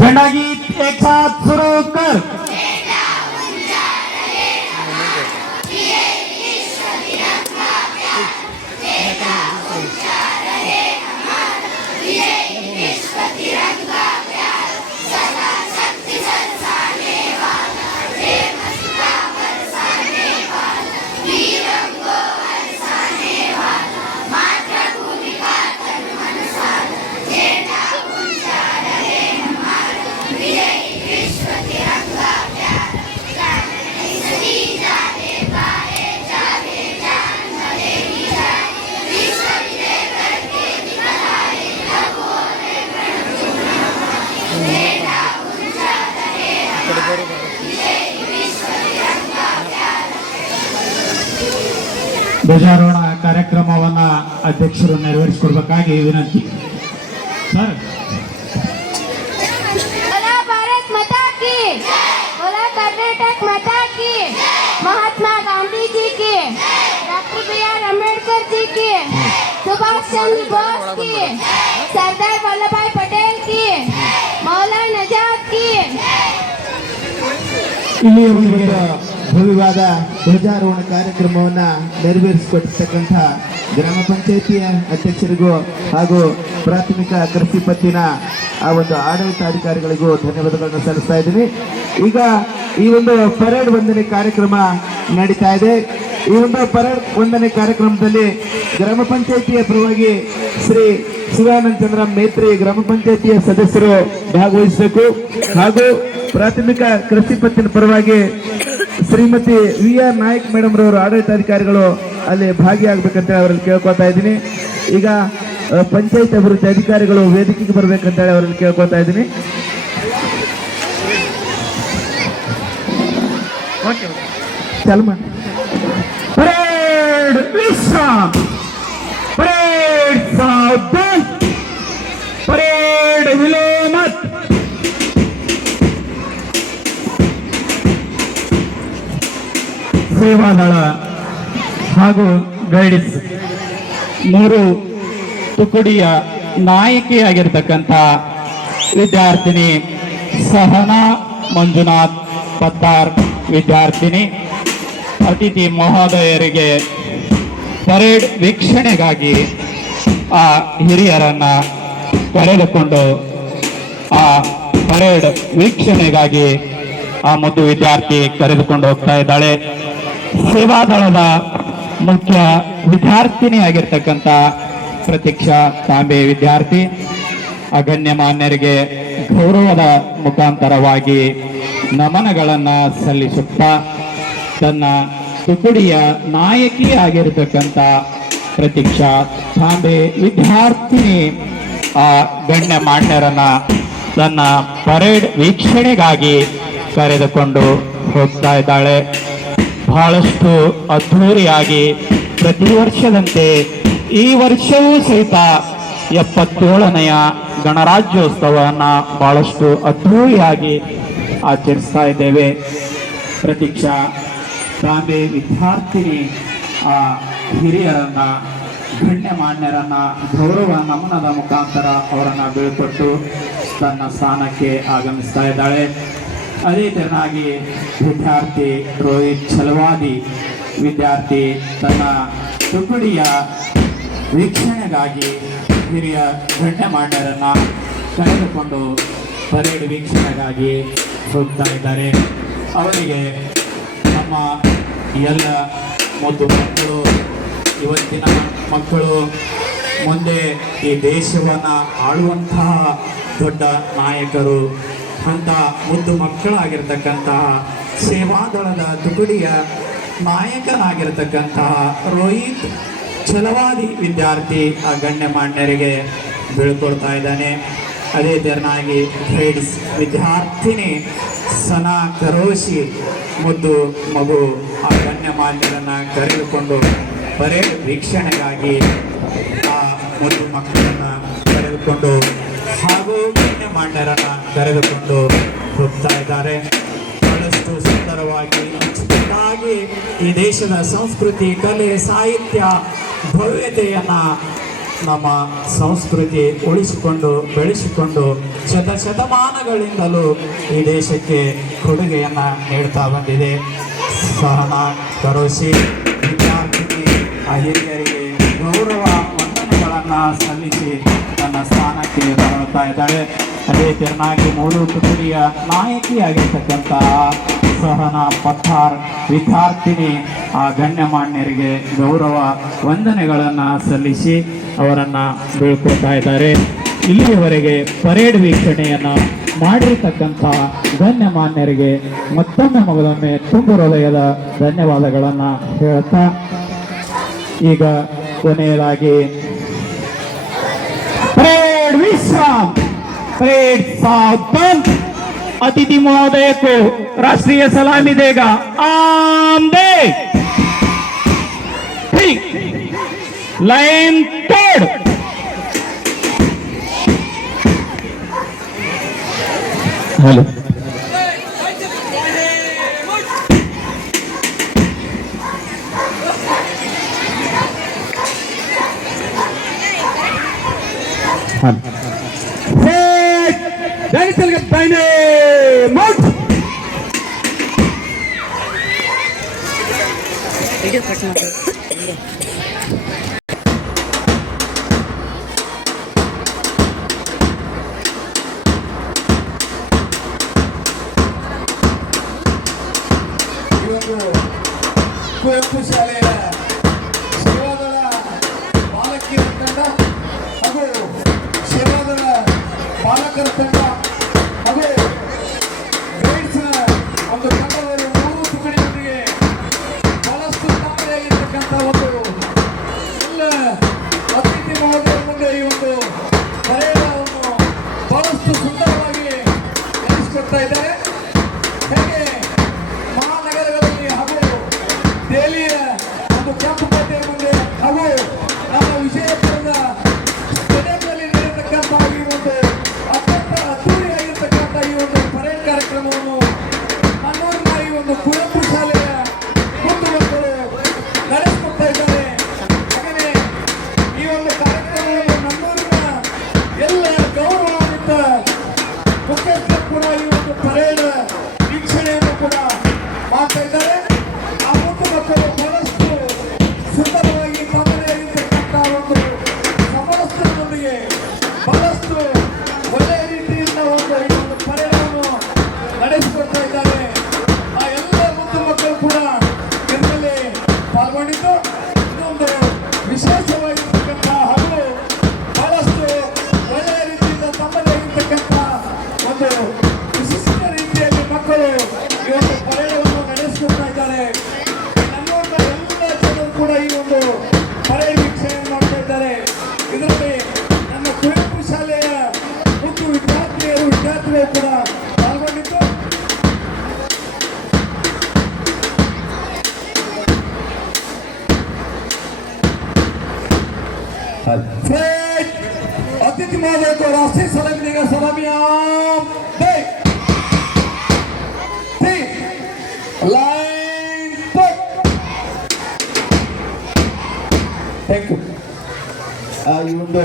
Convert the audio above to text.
झंडा गीत एक साथ शुरू कर। ಧ್ವಜಾರೋಹಣ ಕಾರ್ಯಕ್ರಮವನ್ನ ಅಧ್ಯಕ್ಷರು ನೆರವೇರಿಸಿಕೊಡ್ಬೇಕಾಗಿ ವಿನಂತಿ ಸರ್। ಭಾರತ್ ಮಾತಾ ಕಿ, कर्नाटक माता की, महात्मा गांधी जी की, डॉक्टर बी.आर. अम्बेडकर जी की, सुभाष चंद्र बोस की, सरदार वल्लभ भाई पटेल की, मौलाना आजाद की। ಭವ್ಯವಾದ ಧ್ವಜಾರೋಹಣ ಕಾರ್ಯಕ್ರಮವನ್ನು ನೆರವೇರಿಸಿಕೊಟ್ಟಿರ್ತಕ್ಕಂಥ ಗ್ರಾಮ ಪಂಚಾಯಿತಿಯ ಅಧ್ಯಕ್ಷರಿಗೂ ಹಾಗೂ ಪ್ರಾಥಮಿಕ ಕೃಷಿ ಪತ್ತಿನ ಆ ಒಂದು ಆಡಳಿತಾಧಿಕಾರಿಗಳಿಗೂ ಧನ್ಯವಾದಗಳನ್ನು ಸಲ್ಲಿಸ್ತಾ ಇದ್ದೀನಿ। ಈಗ ಈ ಒಂದು ಪರೇಡ್ ವಂದನೆ ಕಾರ್ಯಕ್ರಮ ನಡೀತಾ ಇದೆ। ಈ ಒಂದು ಪರೇಡ್ ವಂದನೆ ಕಾರ್ಯಕ್ರಮದಲ್ಲಿ ಗ್ರಾಮ ಪಂಚಾಯಿತಿಯ ಪರವಾಗಿ ಶ್ರೀ ಶಿವಾನಂದ ಚಂದ್ರ ಮೇತ್ರಿ ಗ್ರಾಮ ಪಂಚಾಯಿತಿಯ ಸದಸ್ಯರು ಭಾಗವಹಿಸಬೇಕು ಹಾಗೂ ಪ್ರಾಥಮಿಕ ಕೃಷಿ ಪತ್ತಿನ ಪರವಾಗಿ ಶ್ರೀಮತಿ ವಿ.ಆರ್. ನಾಯಕ್ ಮೇಡಮ್ ರವರು ಆಡಳಿತಾಧಿಕಾರಿಗಳು ಅಲ್ಲಿ ಭಾಗಿಯಾಗಬೇಕಂತ ಅವರಲ್ಲಿ ಕೇಳ್ಕೊತಾ ಇದ್ದೀನಿ। ಈಗ ಪಂಚಾಯತ್ ಅಭಿವೃದ್ಧಿ ಅಧಿಕಾರಿಗಳು ವೇದಿಕೆಗೆ ಬರಬೇಕಂತ ಹೇಳಿ ಅವರಲ್ಲಿ ಕೇಳ್ಕೊತಾ ಇದ್ದೀನಿ। ಪರೇಡ್ ವಿಶ್ರಾಮ್, ಪರೇಡ್ ಸಾವಧಾನ್, ಪರೇಡ್ ವಿಲೋಮತ್। ಸೇವಾದಳ ಹಾಗೂ ಗೈಡ್ಸ್ ಮೂರು ತುಕಡಿಯ ನಾಯಕಿಯಾಗಿರ್ತಕ್ಕಂಥ ವಿದ್ಯಾರ್ಥಿನಿ ಸಹನಾ ಮಂಜುನಾಥ್ ಪತ್ತಾರ್ ವಿದ್ಯಾರ್ಥಿನಿ ಅತಿಥಿ ಮಹೋದಯರಿಗೆ ಪರೇಡ್ ವೀಕ್ಷಣೆಗಾಗಿ ಆ ಹಿರಿಯರನ್ನ ಕರೆದುಕೊಂಡು ಆ ಪರೇಡ್ ವೀಕ್ಷಣೆಗಾಗಿ ಆ ಮುದ್ದು ವಿದ್ಯಾರ್ಥಿ ಕರೆದುಕೊಂಡು ಹೋಗ್ತಾ ಇದ್ದಾಳೆ। ಸೇವಾದಳದ ಮುಖ್ಯ ವಿದ್ಯಾರ್ಥಿನಿಯಾಗಿರ್ತಕ್ಕಂಥ ಪ್ರತೀಕ್ಷಾ ತಾಂಬೆ ವಿದ್ಯಾರ್ಥಿ ಅಗಣ್ಯಮಾನ್ಯರಿಗೆ ಗೌರವದ ಮುಖಾಂತರವಾಗಿ ನಮನಗಳನ್ನು ಸಲ್ಲಿಸುತ್ತಾ ತನ್ನ ತುಕಡಿಯ ನಾಯಕಿಯಾಗಿರ್ತಕ್ಕಂಥ ಪ್ರತೀಕ್ಷಾ ತಾಂಬೆ ವಿದ್ಯಾರ್ಥಿನಿ ಆ ಗಣ್ಯಮಾನ್ಯರನ್ನ ತನ್ನ ಪರೇಡ್ ವೀಕ್ಷಣೆಗಾಗಿ ಕರೆದುಕೊಂಡು ಹೋಗ್ತಾ ಇದ್ದಾಳೆ। ಬಹಳಷ್ಟು ಅದ್ಧೂರಿಯಾಗಿ ಪ್ರತಿ ವರ್ಷದಂತೆ ಈ ವರ್ಷವೂ ಸಹಿತ 77ನೆಯ ಗಣರಾಜ್ಯೋತ್ಸವವನ್ನು ಬಹಳಷ್ಟು ಅದ್ಧೂರಿಯಾಗಿ ಆಚರಿಸ್ತಾ ಇದ್ದೇವೆ। ಪ್ರತೀಕ್ಷಾ ತಾಂಬೆ ವಿದ್ಯಾರ್ಥಿನಿ ಆ ಹಿರಿಯರನ್ನ ಗಣ್ಯಮಾನ್ಯರನ್ನ ಗೌರವ ನಮನದ ಮುಖಾಂತರ ಅವರನ್ನು ಬೀಳ್ಕೊಟ್ಟು ತನ್ನ ಸ್ಥಾನಕ್ಕೆ ಆಗಮಿಸ್ತಾ ಇದ್ದಾಳೆ। ಅದೇ ತೆರನಾಗಿ ವಿದ್ಯಾರ್ಥಿ ರೋಹಿತ್ ಛಲವಾದಿ ವಿದ್ಯಾರ್ಥಿ ತನ್ನ ತುಕಡಿಯ ವೀಕ್ಷಣೆಗಾಗಿ ಹಿರಿಯ ಗಣ್ಯಮಾನ್ಯರನ್ನ ಕರೆದುಕೊಂಡು ಪರೇಡ್ ವೀಕ್ಷಣೆಗಾಗಿ ಹೋಗ್ತಾ ಇದ್ದಾರೆ। ಅವರಿಗೆ ನಮ್ಮ ಎಲ್ಲ ಮುದ್ದು ಮಕ್ಕಳು, ಇವತ್ತಿನ ಮಕ್ಕಳು ಮುಂದೆ ಈ ದೇಶವನ್ನು ಆಳುವಂತಹ ದೊಡ್ಡ ನಾಯಕರು ಅಂತ ಮುದ್ದು ಮಕ್ಕಳಾಗಿರ್ತಕ್ಕಂತಹ ಸೇವಾದಳದ ತುಕಡಿಯ ನಾಯಕನಾಗಿರ್ತಕ್ಕಂತಹ ರೋಹಿತ್ ಛಲವಾದಿ ವಿದ್ಯಾರ್ಥಿ ಆ ಗಣ್ಯಮಾನ್ಯರಿಗೆ ಬೀಳ್ಕೊಡ್ತಾ ಇದ್ದಾನೆ. ಅದೇ ತೆರನಾಗಿ ಗ್ರೇಡ್ಸ್ ವಿದ್ಯಾರ್ಥಿನಿ ಸನಾ ಕರೋಶಿ ಮುದ್ದು ಮಗು ಆ ಗಣ್ಯಮಾನ್ಯರನ್ನು ಕರೆದುಕೊಂಡು ಪರೇಡ್ ವೀಕ್ಷಣೆಗಾಗಿ ಆ ಮುದ್ದು ಮಕ್ಕಳನ್ನು ಕರೆದುಕೊಂಡು ಹಾಗೂ ಗಣ್ಯಮಾನ್ಯರನ್ನು ಕರೆದುಕೊಂಡು ಹೋಗ್ತಾ ಇದ್ದಾರೆ. ಬಹಳಷ್ಟು ಸುಂದರವಾಗಿ ಅಚ್ಚುಕಟ್ಟಾಗಿ ಈ ದೇಶದ ಸಂಸ್ಕೃತಿ, ಕಲೆ, ಸಾಹಿತ್ಯ, ಭವ್ಯತೆಯನ್ನು ನಮ್ಮ ಸಂಸ್ಕೃತಿ ಉಳಿಸಿಕೊಂಡು ಬೆಳೆಸಿಕೊಂಡು ಶತಮಾನಗಳಿಂದಲೂ ಈ ದೇಶಕ್ಕೆ ಕೊಡುಗೆಯನ್ನು ನೀಡ್ತಾ ಬಂದಿದೆ. ಸಹನಾ ಕರೋಶಿ ವಿದ್ಯಾರ್ಥಿನಿ ಆ ಹಿರಿಯರಿಗೆ ಗೌರವ ವಂದನೆಗಳನ್ನು ಸಲ್ಲಿಸಿ ತನ್ನ ಸ್ಥಾನಕ್ಕೆ ಬರುತ್ತಾ ಇದ್ದಾಳೆ. ಅದೇ ತೆರನಾಗಿ 3 ತುಕಡಿಯ ನಾಯಕಿಯಾಗಿರ್ತಕ್ಕಂಥ ಸಹನಾ ಪತ್ತಾರ್ ವಿದ್ಯಾರ್ಥಿನಿ ಆ ಗಣ್ಯಮಾನ್ಯರಿಗೆ ಗೌರವ ವಂದನೆಗಳನ್ನು ಸಲ್ಲಿಸಿ ಅವರನ್ನು ಬೀಳ್ಕೊಳ್ತಾ ಇದ್ದಾರೆ. ಇಲ್ಲಿಯವರೆಗೆ ಪರೇಡ್ ವೀಕ್ಷಣೆಯನ್ನು ಮಾಡಿರ್ತಕ್ಕಂಥ ಗಣ್ಯಮಾನ್ಯರಿಗೆ ಮತ್ತೊಮ್ಮೆ ಮಗದೊಮ್ಮೆ ತುಂಬು ಹೃದಯದ ಧನ್ಯವಾದಗಳನ್ನು ಹೇಳುತ್ತಾ ಈಗ ಕೊನೆಯದಾಗಿ परेड विश्राम परेड सावधान अतिथि महोदय को राष्ट्रीय सलामी देगा आमदे ठीक लाइन तोड़ हेलो हाँ चल के दाहिने मुठ ಕುವೆಂಪು ಶಾಲೆಯ ಸೇವಾದಳ ಬಾಲಕಿಯರ ತಂಡ ಹಾಗೂ ಸೇವಾದಳ ಬಾಲಕರ ತಂಡ ಹಾಗೂ ಗೈಡ್ಸ್ನ ಒಂದು ತಂಡದಲ್ಲಿ 3 ತುಕಡಿಯೊಂದಿಗೆ ಬಹಳಷ್ಟು ತಮ್ಮದಾಗಿರ್ತಕ್ಕಂಥ ಒಂದು ಎಲ್ಲ ಅತಿಥಿ ಮಹೋದಯ ಮುಂದೆ ಈ ಒಂದು ಪರೇಡವನ್ನು ಬಹಳಷ್ಟು ಸುಂದರವಾಗಿ ನಡೆಸಿಕೊಡ್ತಾ ಇದ್ದಾರೆ. ಹೇಗೆ ಮಹಾನಗರಗಳಲ್ಲಿ ಹಾಗೂ ದೆಹಲಿಯ ಒಂದು ಕೆಂಪುಕೋಟೆ ಮುಂದೆ ಹಾಗೂ ನಮ್ಮ ವಿಜಯಪುರದ ಸ್ಟೇಡಿಯಂನಲ್ಲಿ ನಡೆಯತಕ್ಕಂಥ ಈ ಒಂದು ಅತ್ಯಂತ ಅದ್ದೂರಿಯಾಗಿರ್ತಕ್ಕಂಥ ಈ ಒಂದು ಪರೇಡ್ ಕಾರ್ಯಕ್ರಮವನ್ನು ನನ್ನೂರಿನ ಈ ಒಂದು ಕುವೆಂಪು ಶಾಲೆಯ ಮುದ್ದು ಮಕ್ಕಳು ನಡೆಸಿಕೊಡ್ತಾ ಇದ್ದಾರೆ. ಹಾಗೆಯೇ ಈ ಒಂದು ಕಾರ್ಯಕ್ರಮವನ್ನು ನನ್ನೂರಿನ ಎಲ್ಲ ಗೌರವಾನ್ವಿತ ಮುಖ್ಯಸ್ಥರು ಕೂಡ ಈ ಒಂದು ಪರೇಡ್ ವೀಕ್ಷಣೆಯನ್ನು ಕೂಡ ಮಾಡ್ತಾ ಇದ್ದಾರೆ. ಆ ಮುದ್ದು ಮಕ್ಕಳು ಬಹಳಷ್ಟು ಸುಂದರವಾಗಿ ತಮ್ಮದೇ ಆಗಿರ್ತಕ್ಕಂಥ ಒಂದು ಸಮವಸ್ತ್ರದೊಂದಿಗೆ ಬಹಳಷ್ಟು ಒಳ್ಳೆಯ ರೀತಿಯಿಂದ ಈ ಒಂದು ಪರೇಡನ್ನು ನಡೆಸಿಕೊಡ್ತಾ ಇದ್ದಾರೆ. ಆ ಎಲ್ಲ ಮುದ್ದು ಮಕ್ಕಳು ಕೂಡ ಇದರಲ್ಲಿ ಪಾಲ್ಗೊಂಡಿದ್ದು ಇದೊಂದು ವಿಶೇಷವಾಗಿರ್ತಕ್ಕಂಥ ಹಾಗೂ ಬಹಳಷ್ಟು ಒಳ್ಳೆಯ ರೀತಿಯಿಂದ ತಮ್ಮದೇ ಆಗಿರ್ತಕ್ಕಂಥ ಒಂದು ವಿಶಿಷ್ಟ ರೀತಿಯಲ್ಲಿ ಮಕ್ಕಳು ಈ ಒಂದು ಪರೇಡವನ್ನು ನಡೆಸಿಕೊಡ್ತಾ ಇದ್ದಾರೆ. ನಮ್ಮೂರಿನ ಎಲ್ಲ ಜನರು ಕೂಡ ಈ ಒಂದು ಪರೇಡ್ ವೀಕ್ಷಣೆಯನ್ನು ಮಾಡ್ತಾ ಇದ್ದಾರೆ. ಇದರಲ್ಲಿ ನಮ್ಮ ಕುವೆಂಪು ಶಾಲೆಯ ಮುದ್ದು ವಿದ್ಯಾರ್ಥಿಗಳು ಕೂಡ ಪಾಲ್ಗೊಂಡಿದ್ದು अतिथि महोदय को राष्ट्रीय सलामी देगा. सलामी आम दे लाइन थैंक यू. ಈ ಒಂದು